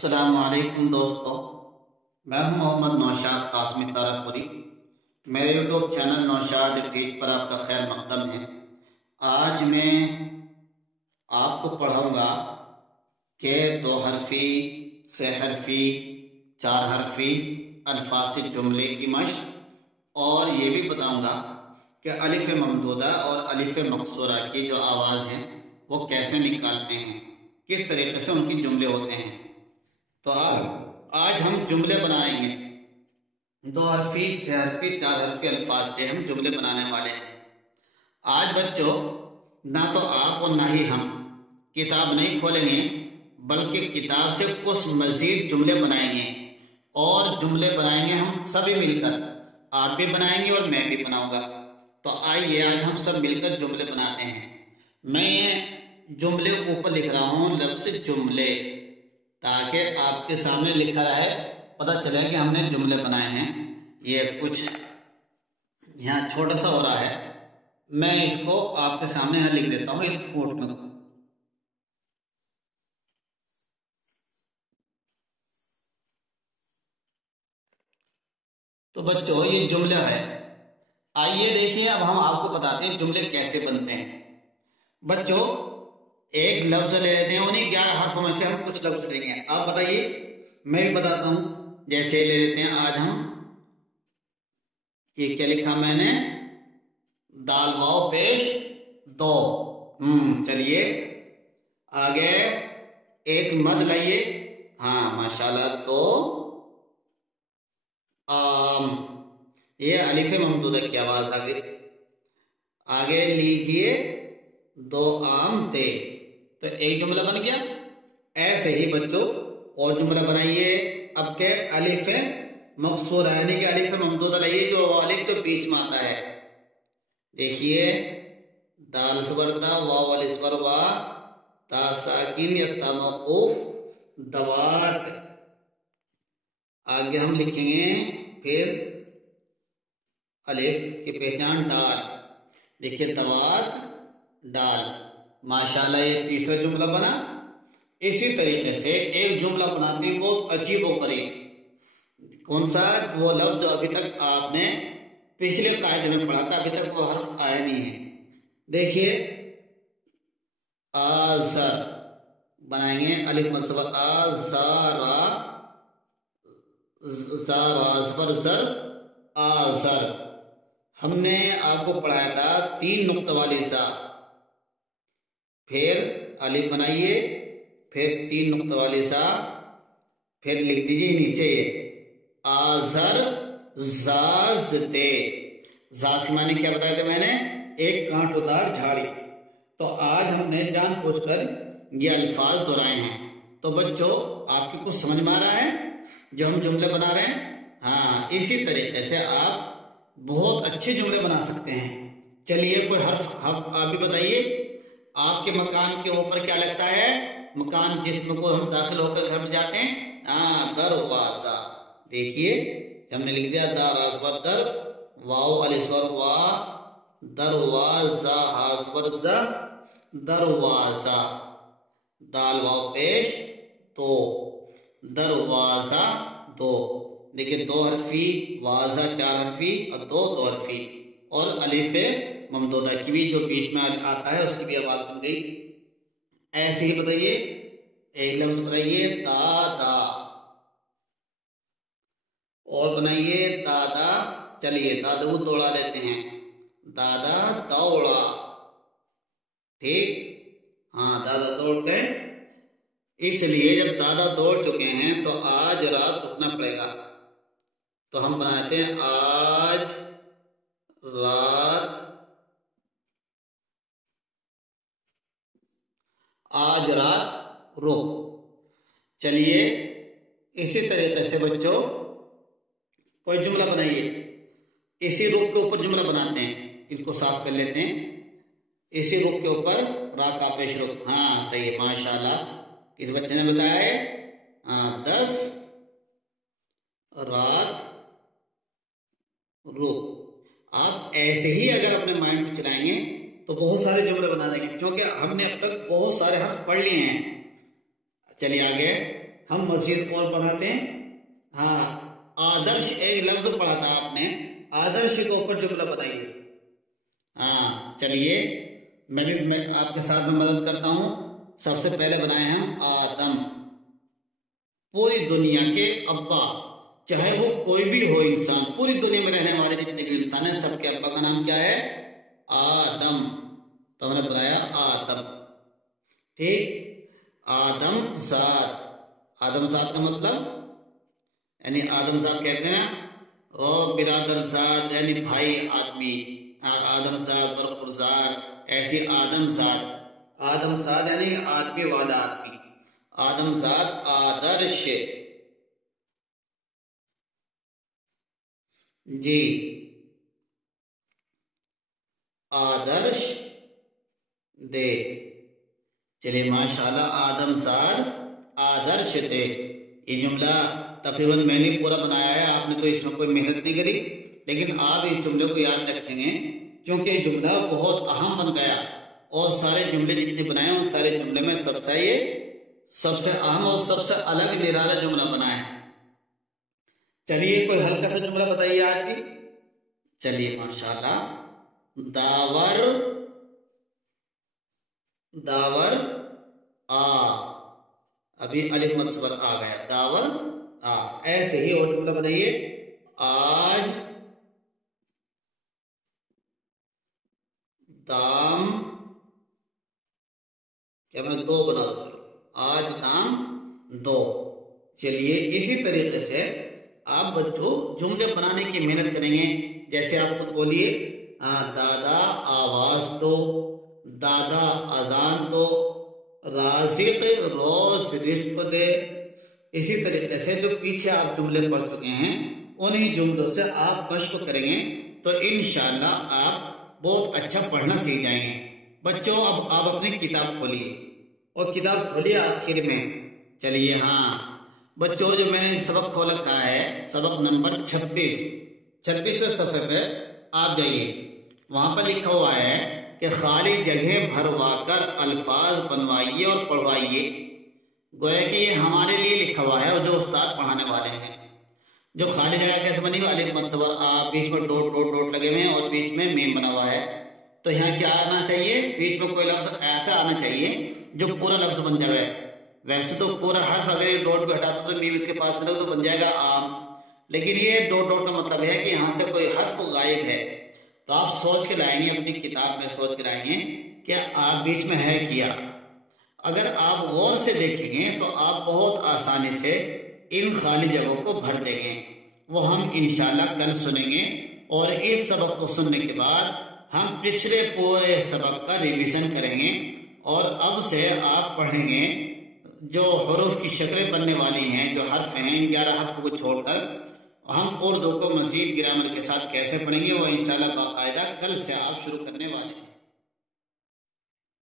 अस्सलाम वालेकुम दोस्तों, मैं हूं मोहम्मद नौशाद कासमी तारापुरी। मेरे यूट्यूब चैनल नौशाद टीच पर आपका खैर मकदम है। आज मैं आपको पढ़ाऊंगा कि दो हरफी, से हरफी, चार हरफी अल्फाज़ जुमले की मश्क, और ये भी बताऊंगा कि अलिफ ममदूदा और अलिफ मकसूरा की जो आवाज़ है वो कैसे निकालते हैं, किस तरीके से उनकी जुमले होते हैं। तो आज हम जुमले बनाएंगे। दो हरफी, से हरफी, चार हरफी अल्फाज से हम जुमले बनाने वाले हैं। आज बच्चों, ना तो आप और ना ही हम किताब नहीं खोलेंगे, बल्कि किताब से कुछ मजीद जुमले बनाएंगे, और जुमले बनाएंगे हम सभी मिलकर। आप भी बनाएंगे और मैं भी बनाऊंगा। तो आइए आज हम सब मिलकर जुमले बनाते हैं। मैं जुमले ऊपर लिख रहा हूँ लफ्ज़ जुमले, ताकि आपके सामने लिखा रहे, पता चले कि हमने जुमले बनाए हैं। ये कुछ यहाँ छोटा सा हो रहा है, मैं इसको आपके सामने यहाँ लिख देता हूँ इस कोट में। तो बच्चों, ये जुमला है। आइए देखिए, अब हम आपको बताते हैं जुमले कैसे बनते हैं। बच्चों, एक लफ्ज ले लेते हैं, उन्हीं 11 हर्फों में से हम कुछ लफ्ज लेंगे। आप बताइए, मैं भी बताता हूं। जैसे ले लेते हैं, आज हम ये क्या लिखा मैंने, दाल वाव पेश दो। चलिए आगे एक मद लाइए। हाँ माशाल्लाह, दो आम, ये अलिफ ममदूदा की आवाज आ गई। आगे लीजिए, दो आम थे। तो एक जुमला बन गया। ऐसे ही बच्चों और जुमला बनाइए। अब के अलिफ मकसूरा यानी कि अलिफ ममदूदा लाइए, जो अलिफ तो बीच में आता है। देखिए, दाल ज़बर दा, वाव अलिफ ज़बर वा, ता साकिन या ता मौकूफ, दवात। आगे हम लिखेंगे फिर अलिफ की पहचान डाल। देखिए, दवात डाल। माशाल्लाह, ये तीसरा जुमला बना। इसी तरीके से एक जुमला बनाते हैं बहुत अजीब व गरीब। कौन सा? वो लफ्ज जो अभी तक आपने पिछले कायदे में पढ़ा था, अभी तक वो हर्फ आया नहीं है। देखिए, आज़र बनाएंगे, अलिफ मद ज़बर आज़ारा, ज़बर ज़र, आज़र। हमने आपको पढ़ाया था 3 नुक्ता वाली ज़ा, फिर अलिफ बनाइए, फिर 3 नुक्ता वाली ज़ा, फिर लिख दीजिए नीचे ये आज़र ज़ाज़ते। ज़ाज़ के माने क्या बताया था मैंने? एक कांटोदार झाड़ी। तो आज हमने जानबूझकर ये अल्फाज दोहराए हैं। तो बच्चों, आपकी कुछ समझ में आ रहा है जो हम जुमले बना रहे हैं? हाँ, इसी तरीके से आप बहुत अच्छे जुमले बना सकते हैं। चलिए, कोई हर्फ आप भी बताइए। आपके मकान के ऊपर क्या लगता है? मकान जिसमें को हम दाखिल होकर घर में जाते हैं, दरवाजा। देखिए, हमने लिख दिया दाराज़बर दर, वाव अलिस्वर वा, दरवाजा हाज़बर ज़ा, दरवाजा। दाल वाव पेश तो, दरवाजा दो। देखिए, 2 हरफी, वाजा 4 हरफी और दो हरफी, और अलिफ ममदूदा की भी जो बीच में आता है उसकी भी आवाज बन गई। ऐसे ही बताइए, एक लफ्ज बनाइए दादा, और बनाइए दादा। चलिए, दादा को दौड़ा लेते हैं, दादा दौड़ा। ठीक, हाँ, दादा दौड़ गए। इसलिए जब दादा दौड़ चुके हैं तो आज रात रुकना पड़ेगा। तो हम बनाते हैं आज रात, आज रात रुक। चलिए, इसी तरीके से बच्चों कोई जुमला बनाइए। इसी रुक के ऊपर जुमला बनाते हैं। इनको साफ कर लेते हैं। इसी रुक के ऊपर रा का पेश रुक। हाँ सही है, माशाल्लाह। किस बच्चे ने बताया है? 10 रात रुक। आप ऐसे ही अगर अपने माइंड में चलाएंगे तो बहुत सारे जुमले बना देंगे, क्योंकि हमने अब तक बहुत सारे हर्फ पढ़ लिए हैं। चलिए आगे, ہم مزید اور بناتے ہیں. ہاں آدرش ایک لفظ پڑھا تھا آپ نے, آدرش کے اوپر جملہ بتائیے. ہاں چلیے میں آپ کے ساتھ میں مدد کرتا ہوں. سب سے پہلے بنائے ہم آدم, پوری دنیا کے ابا, چاہے وہ کوئی بھی ہو انسان, پوری دنیا میں رہنے والے جتنے بھی انسان ہیں سب کے ابا کا نام کیا ہے؟ آدم. تو ہم نے بنایا آدم. ٹھیک, آدم زاد. آدم زاد کا مطلب یعنی آدم زاد کہتے ہیں او برادر زاد یعنی بھائی آدمی, آدم زاد برخوردار, ایسی آدم زاد. آدم زاد یعنی آدمی والا آدمی. آدم زاد آدرش. جی آدرش دے. چلیے ماشاءاللہ, آدم زاد آدرش دے. یہ جملہ تقریباً میں نے پورا بنایا ہے, آپ نے تو اس میں کوئی محنت نہیں کری, لیکن آپ اس جملے کو یاد رکھیں گے کیونکہ یہ جملہ بہت اہم بن گیا. اور سارے جملے جتنے بنائے ان سارے جملے میں سب سے اہم اور سب سے الگ نرالا جملہ بنا ہے. چلیے کوئی ہلکا سا جملہ بتائیے آج بھی. چلیے ماشاءاللہ, داور آ, ابھی الف مد صبر آ گیا, داور آ. ایسے ہی اور جملہ بنائیے. آج دام, کیا میں دو بنا دوں, آج دام دو. چلیے اسی طریقے سے آپ بچوں جملے بنانے کی محنت کریں گے. جیسے آپ خود بولیے, دادا آواز دو, دادا اذان دو, رازق روز رزق دے. اسی طریقے سے جو پیچھے آپ جملے پڑھ چکے ہیں انہی جملوں سے آپ مشق کریں گے تو انشاءاللہ آپ بہت اچھا پڑھنا سیکھ جائیں گے. بچوں اب آپ اپنی کتاب کھولیے, اور کتاب کھولیے آخر میں. چلیے ہاں بچوں, جو میں نے سبق کھول رکھا ہے, سبق نمبر 26 صفحے پہ آپ جائیے. وہاں پر لکھا ہوا ہے کہ خالی جگہ بھروا کر الفاظ بنوائیے اور پڑھوائیے. گویا کہ یہ ہمارے لیے لکھا ہوا ہے, اور جو استاد پڑھانے والے ہیں. جو خالی جگہ کیسے بنی ہوئی, الف مد صبر آ, بیچ میں ڈوٹ ڈوٹ ڈوٹ لگے ہوئے ہیں اور بیچ میں میم بنا ہوا ہے. تو یہاں کیا آنا چاہیے, بیچ میں کوئی لفظ ایسا آنا چاہیے جو پورا لفظ بن جائے. ویسے تو پورا حرف اگر یہ ڈوٹ پہ ہٹاتا تو میم اس کے پاس کرو تو بن جائے گا آم, لیکن یہ ڈوٹ ڈوٹ کا مطلب ہے کہ یہاں سے کوئی حرف غائب ہے. تو آپ سوچ کے لائیں گے, اپنی کتاب میں سوچ کے لائیں گے کہ آپ بیچ میں ہے کیا. اگر آپ غور سے دیکھیں گے تو آپ بہت آسانی سے ان خالی جگہوں کو بھر دیں گے. وہ ہم انشاءاللہ کل سنیں گے, اور اس سبق کو سننے کے بعد ہم پچھلے پورے سبق کا ریویژن کریں گے. اور اب سے آپ پڑھیں گے جو حروف کی شکلیں بننے والی ہیں, جو حرف ہیں, 11 حرف کو چھوڑ کر ہم اردو کو مزید گرامر کے ساتھ کیسے پڑھیں گے وہ انشاءاللہ باقاعدہ کل سے آپ شروع کرنے والے ہیں.